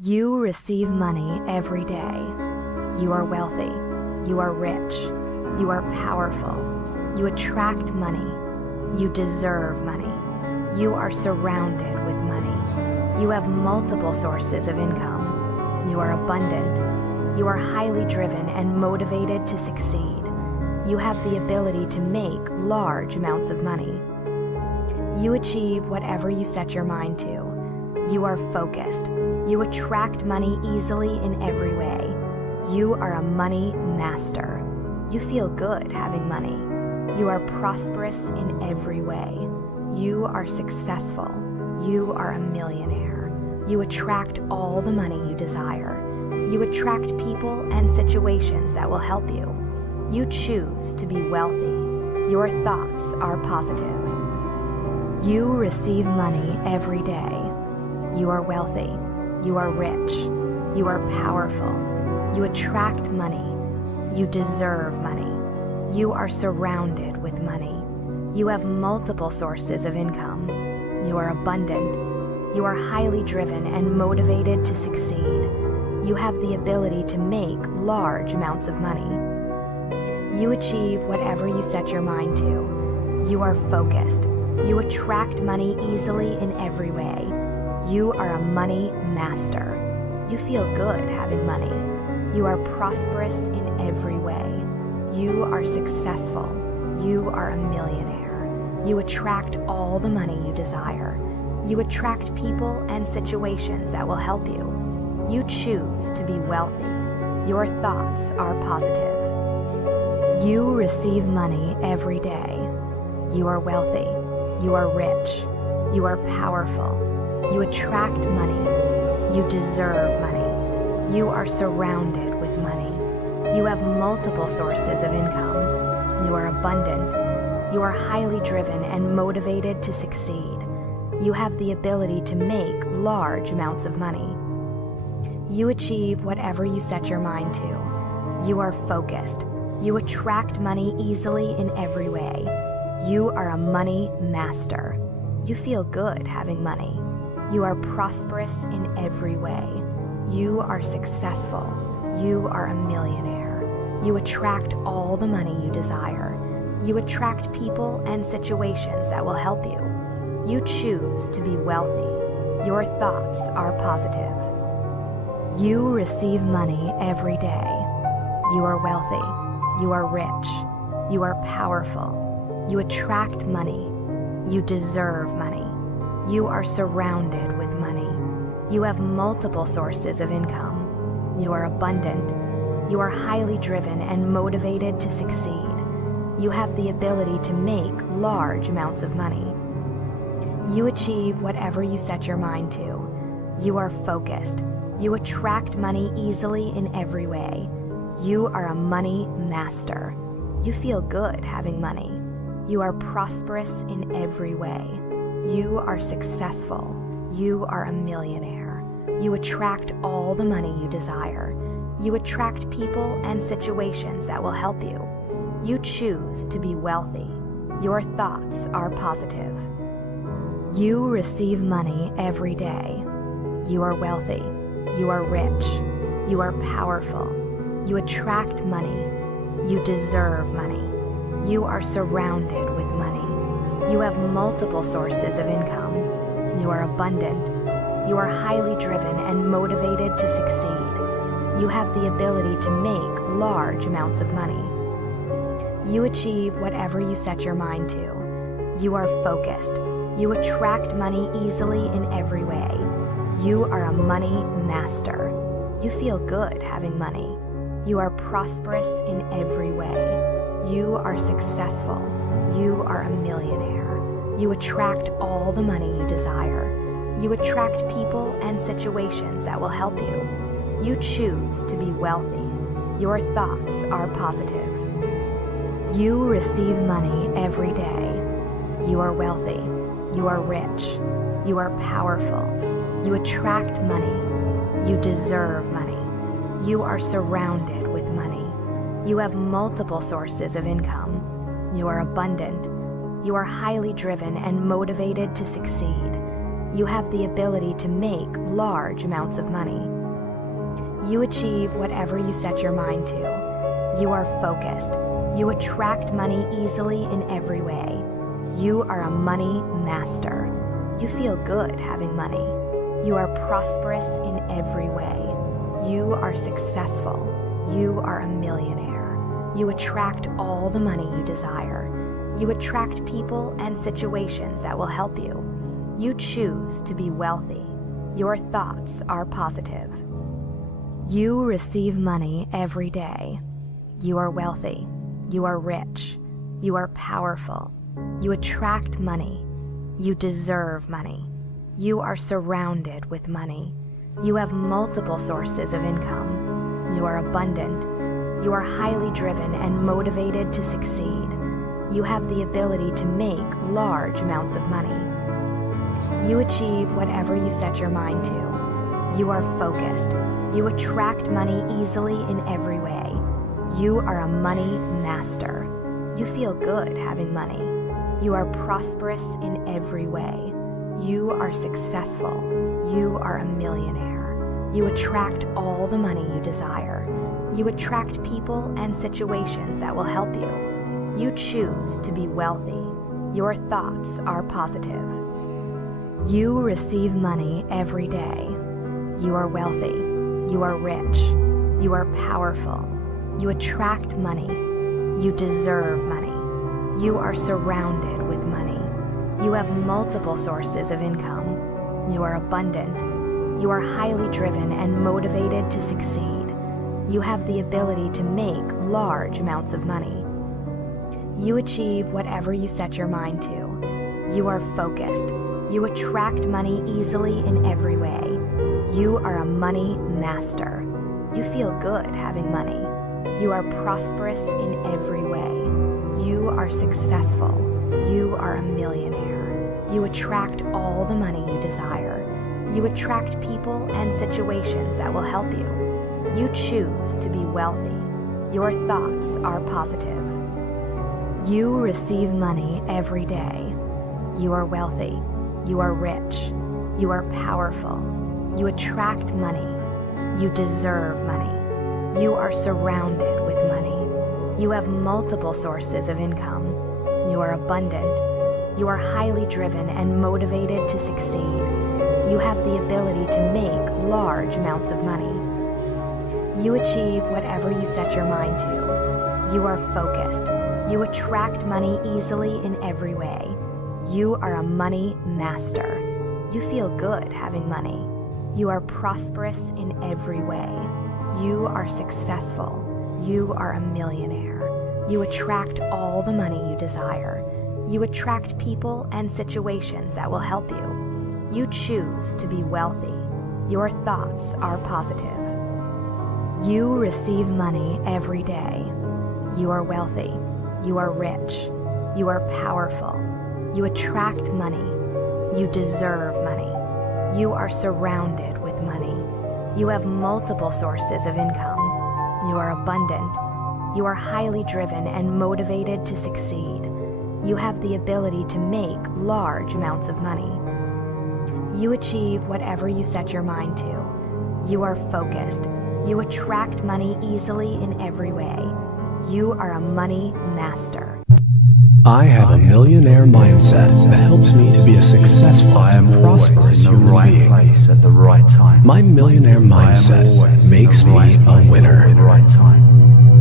You receive money every day. You are wealthy. You are rich. You are powerful. You attract money. You deserve money. You are surrounded with money. You have multiple sources of income. You are abundant. You are highly driven and motivated to succeed. You have the ability to make large amounts of money. You achieve whatever you set your mind to. You are focused. You attract money easily in every way. You are a money master. You feel good having money. You are prosperous in every way. You are successful. You are a millionaire. You attract all the money you desire. You attract people and situations that will help you. You choose to be wealthy. Your thoughts are positive. You receive money every day. You are wealthy. You are rich. You are powerful. You attract money. You deserve money. You are surrounded with money. You have multiple sources of income. You are abundant. You are highly driven and motivated to succeed. You have the ability to make large amounts of money. You achieve whatever you set your mind to. You are focused. You attract money easily in every way. You are a money master. You feel good having money. You are prosperous in every way. You are successful. You are a millionaire. You attract all the money you desire. You attract people and situations that will help you. You choose to be wealthy. Your thoughts are positive. You receive money every day. You are wealthy. You are rich. You are powerful. You attract money. You deserve money. You are surrounded with money. You have multiple sources of income. You are abundant. You are highly driven and motivated to succeed. You have the ability to make large amounts of money. You achieve whatever you set your mind to. You are focused. You attract money easily in every way. You are a money master. You feel good having money. You are prosperous in every way. You are successful. You are a millionaire. You attract all the money you desire. You attract people and situations that will help you. You choose to be wealthy. Your thoughts are positive. You receive money every day. You are wealthy. You are rich. You are powerful. You attract money. You deserve money. You are surrounded with money. You have multiple sources of income. You are abundant. You are highly driven and motivated to succeed. You have the ability to make large amounts of money. You achieve whatever you set your mind to. You are focused. You attract money easily in every way. You are a money master. You feel good having money. You are prosperous in every way. You are successful. You are a millionaire. You attract all the money you desire. You attract people and situations that will help you. You choose to be wealthy. Your thoughts are positive. You receive money every day. You are wealthy. You are rich. You are powerful. You attract money. You deserve money. You are surrounded with money. You have multiple sources of income. You are abundant. You are highly driven and motivated to succeed. You have the ability to make large amounts of money. You achieve whatever you set your mind to. You are focused. You attract money easily in every way. You are a money master. You feel good having money. You are prosperous in every way. You are successful. You are a millionaire. You attract all the money you desire. You attract people and situations that will help you. You choose to be wealthy. Your thoughts are positive. You receive money every day. You are wealthy. You are rich. You are powerful. You attract money. You deserve money. You are surrounded with money. You have multiple sources of income. You are abundant. You are highly driven and motivated to succeed. You have the ability to make large amounts of money. You achieve whatever you set your mind to. You are focused. You attract money easily in every way. You are a money master. You feel good having money. You are prosperous in every way. You are successful. You are a millionaire. You attract all the money you desire. You attract people and situations that will help you. You choose to be wealthy. Your thoughts are positive. You receive money every day. You are wealthy. You are rich. You are powerful. You attract money. You deserve money. You are surrounded with money. You have multiple sources of income. You are abundant. You are highly driven and motivated to succeed. You have the ability to make large amounts of money. You achieve whatever you set your mind to. You are focused. You attract money easily in every way. You are a money master. You feel good having money. You are prosperous in every way. You are successful. You are a millionaire. You attract all the money you desire. You attract people and situations that will help you. You choose to be wealthy. Your thoughts are positive. You receive money every day. You are wealthy. You are rich. You are powerful. You attract money. You deserve money. You are surrounded with money. You have multiple sources of income. You are abundant. You are highly driven and motivated to succeed. You have the ability to make large amounts of money. You achieve whatever you set your mind to. You are focused. You attract money easily in every way. You are a money master. You feel good having money. You are prosperous in every way. You are successful. You are a millionaire. You attract all the money you desire. You attract people and situations that will help you. You choose to be wealthy. Your thoughts are positive. You receive money every day. You are wealthy. You are rich. You are powerful. You attract money. You deserve money. You are surrounded with money. You have multiple sources of income. You are abundant. You are highly driven and motivated to succeed. You have the ability to make large amounts of money. You achieve whatever you set your mind to. You are focused. You attract money easily in every way. You are a money master. You feel good having money. You are prosperous in every way. You are successful. You are a millionaire. You attract all the money you desire. You attract people and situations that will help you. You choose to be wealthy. Your thoughts are positive. You receive money every day. You are wealthy. You are rich. You are powerful. You attract money. You deserve money. You are surrounded with money. You have multiple sources of income. You are abundant. You are highly driven and motivated to succeed. You have the ability to make large amounts of money. You achieve whatever you set your mind to. You are focused. You attract money easily in every way. You are a money master. I have a millionaire mindset that helps me to be a successful and prosperous human being. At the right time. My millionaire mindset makes me a winner.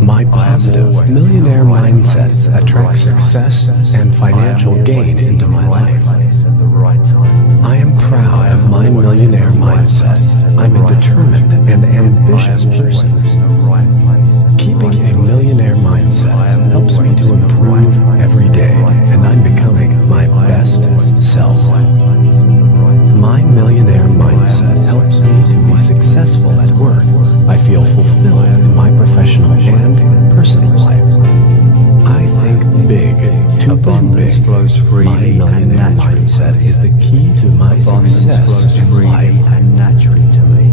My positive millionaire mindset attracts success and financial gain into my life. I am proud of my millionaire mindset. I'm a determined and ambitious person. Keeping a millionaire mindset helps me to improve every day, and I'm becoming my best self. My millionaire mindset helps me to be successful at work. I feel fulfilled in my professional and personal life. I think big to win big. Flows freely. My millionaire mindset is the key to my success in life. And naturally to me.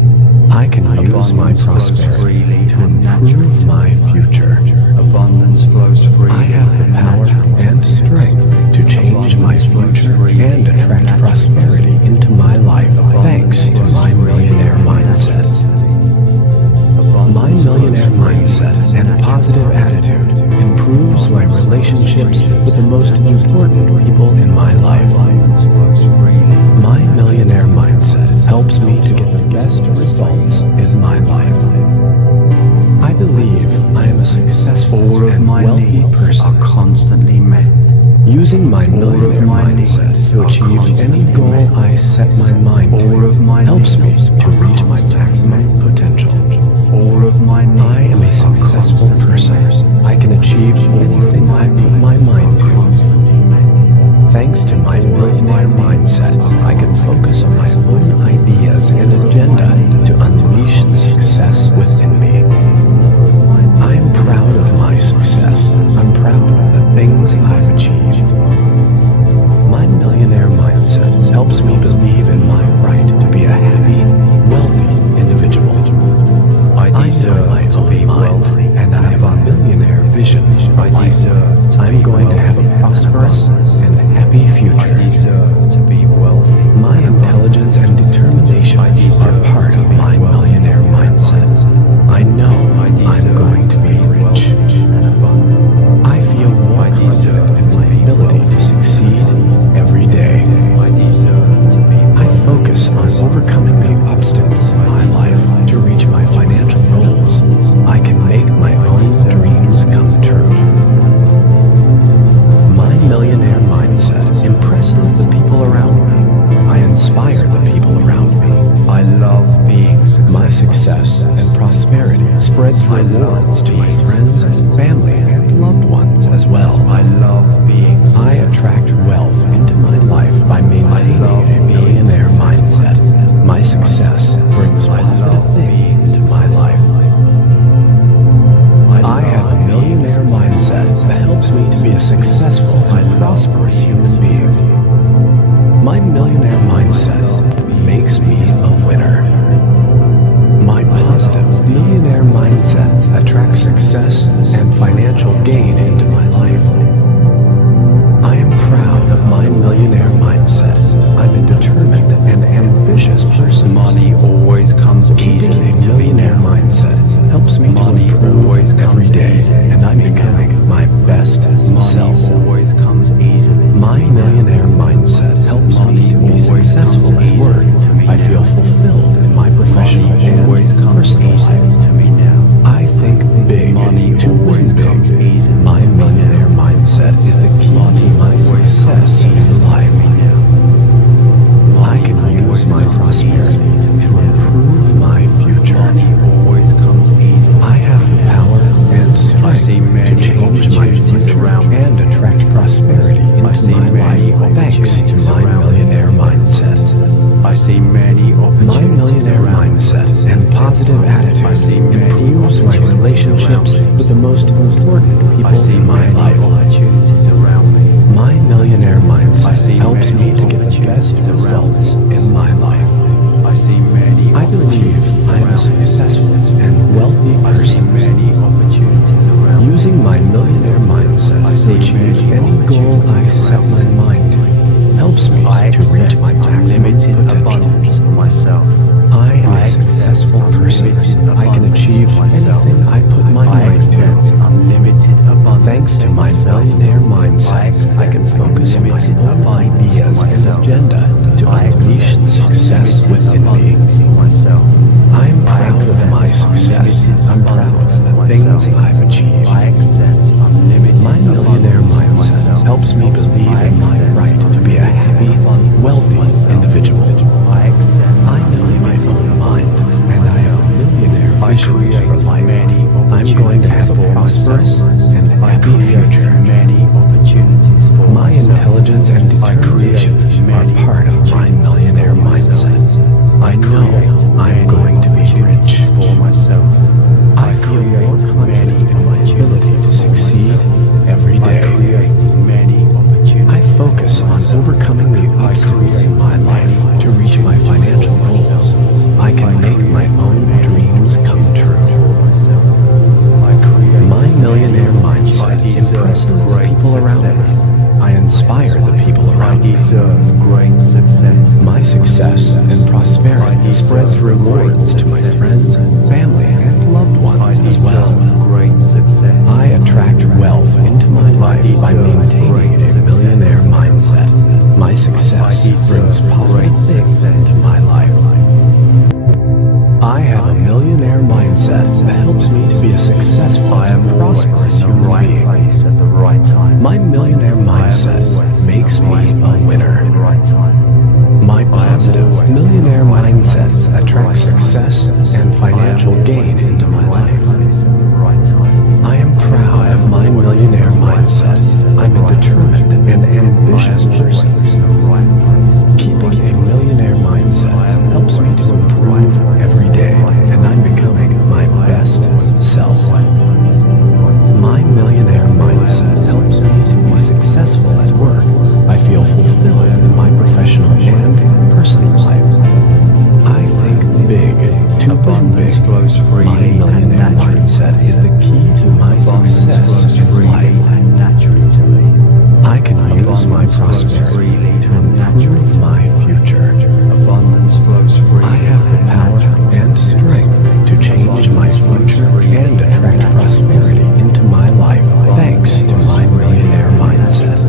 I can use my prosperity to improve my future. Abundance flows freely. I have the power and strength to change my future and attract prosperity into my person. are constantly met. Using my All of millionaire my mindset needs to are achieve any constantly goal met. I set my mind All of to my helps me needs to are reach my constantly maximum met. potential. All of my needs I am a are successful constantly person. met. I can achieve anything I put my mind to. Constantly met. Thanks to my millionaire mindset, I can focus on my own ideas and agenda to unleash the success within me. I am proud of my success. I'm proud of the things I've achieved. My millionaire mindset helps me believe in my right to be a happy, wealthy individual. I I know deserve my to be own mind, wealthy and I have a millionaire vision for I life. deserve to I'm be going to have wealthy a and prosperous abundant. and happy I future. deserve to be wealthy. My intelligence and determination are part of my millionaire mindset. I know I'm going to be rich. And abundant. I feel more confident in my ability to succeed every day. I deserve to be I focus on overcoming the obstacles in my life to reach my financial goals. I can make my own dreams come true. My millionaire mindset impresses the people around me. I inspire the people around me. I love being successful. My success and prosperity spreads rewards to my friends, family, and loved ones as well. I love being I successful. attract wealth into my life by maintaining a millionaire mindset. My success brings positive things into my life. I have a millionaire mindset that helps me to be a successful and prosperous human being. My millionaire mindset makes me a winner. My positive millionaire mindset attracts success and financial gain into my life. I am proud of my millionaire mindset. I'm a determined and ambitious person. Money always comes Keeping easily a to me millionaire now. mindset helps me to Money always improve every comes day, easily and to I'm me now. becoming my best self. Money always comes easily to My me now. millionaire mindset helps Money me to be always successful comes at work. easily to me I feel now. fulfilled in my professional Money and always comes personal easily life. to me now. I think big Money to always win comes big. easily My to me millionaire now. mindset is the key to my success in life. I can use my prosperity to improve my future. Money always comes easily. I have the power and I see strength to many change my opportunities future around me. and attract prosperity I into see my many life thanks to opportunities my around me. millionaire mindset. I see many opportunities My millionaire around me. mindset and positive I see attitude many improves my opportunities relationships around me. with the most important I people see in my many life. opportunities around me. My millionaire I mindset see helps many me to get the best opportunities around results me. in my life. I see many I believe opportunities I am a around me. successful and wealthy I see person. many opportunities around me. Using my millionaire mindset I to see achieve many any goal I opportunities set my around me. mind to helps me I to reach accept my maximum unlimited potential. abundance for myself. I am I a accept successful person. unlimited I can abundance achieve for myself. anything I put my I mind accept to. unlimited abundance Thanks to for my myself. millionaire mindset, I can accept focus on my unlimited own abundance ideas for and myself. agenda to I unleash accept the success unlimited within me. abundance for myself. I am I proud of accept my success. unlimited I'm proud abundance of the for things myself. I've achieved. I accept unlimited My millionaire abundance for mindset myself. helps me believe I in my accept right to be a happy, unlimited abundance for wealthy myself. individual. I accept I know my unlimited own mind, abundance for and I have myself. a millionaire I vision create for life. many I'm going to have a opportunities for prosperous myself. and I happy create future. many opportunities for My myself. intelligence and I determination create are many part of my opportunities millionaire for myself. mindset. I know I'm going to be rich. For myself. I feel more confident in my ability to succeed every I day. create many opportunities. I focus on overcoming the obstacles in my life to reach my financial goals. I can make my own dreams come true. My millionaire mindset impresses the people around me. I inspire the people I around me. deserve great success. My success and prosperity spreads rewards to my friends, family, and loved I ones as well. deserve great success. I attract wealth into my life by maintaining a millionaire mindset. My success brings positive things into my life. I have a millionaire millionaire mindset that helps me to be a successful I am and always prosperous in the human right being. place at the right time. My millionaire mindset makes me a winner. Right time. My positive millionaire mindset attracts success and financial gain into my life. I am proud of my millionaire mindset. I'm a determined and ambitious person. Keeping a millionaire mindset helps me to improve every day, and I'm becoming my best self. My millionaire mindset helps me to be successful at work. I feel fulfilled in my professional and personal life. I think big to boom big. My millionaire mindset is the key to my success in life. I can use my prosperity to improve my future. Abundance flows freely. I have the power and strength to change my future and attract prosperity into my life thanks to my millionaire mindset.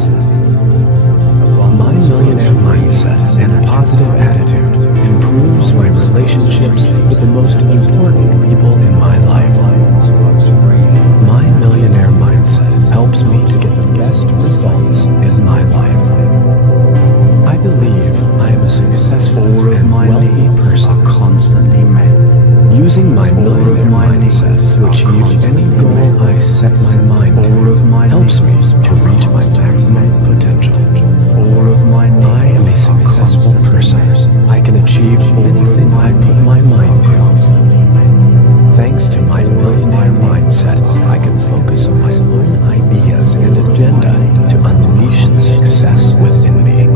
My millionaire mindset and positive attitude improves my relationships with the most important people in my life. My millionaire mindset helps me to get the best results in my life. I believe I am a successful and wealthy person. Constantly met. Using my millionaire mindset to achieve any goal I set my mind to helps me to reach my maximum potential. I am a successful person. I can achieve anything I put my mind to. Thanks to my millionaire mindset, I can focus on my own ideas and agenda to unleash the success within me.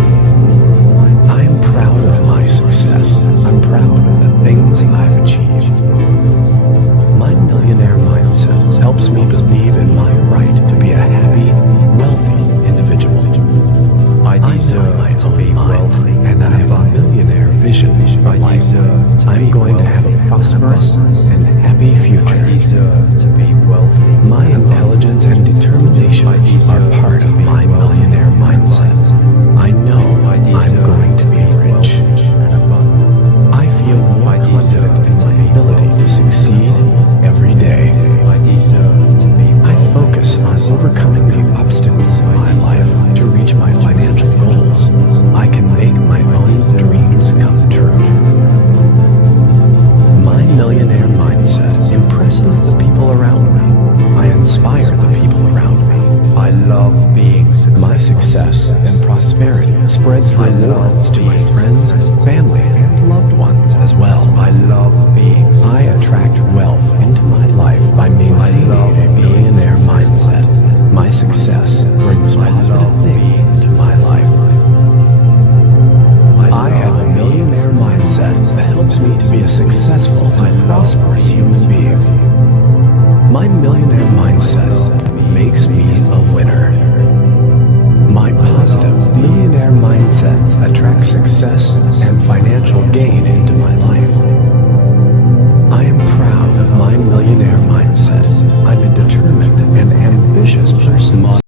I am proud of my success. I'm proud of the things I've achieved. My millionaire mindset helps me believe in my right to be a happy, wealthy individual. I deserve to be wealthy and I have a millionaire vision for life. I'm going to have a prosperous and happy I future. deserve to be wealthy. My intelligence and determination are part of my millionaire mindset. I know I'm going to be rich. I feel more confident in my ability to succeed every day. I focus on overcoming the obstacles in my life to reach my financial goals. I can make my own dreams come true. My millionaire mindset impresses the people around me. I inspire the people around me. I love being successful. My success and prosperity spreads rewards to my friends, family, and loved ones as well. I love being successful. I attract wealth into my life by maintaining a millionaire mindset. My success brings positive things into my life. I have a millionaire mindset that helps me to be a successful and prosperous human being. My millionaire mindset makes me a winner. My positive millionaire mindset attracts success and financial gain into my life. I am proud of my millionaire mindset. I'm a determined and ambitious person.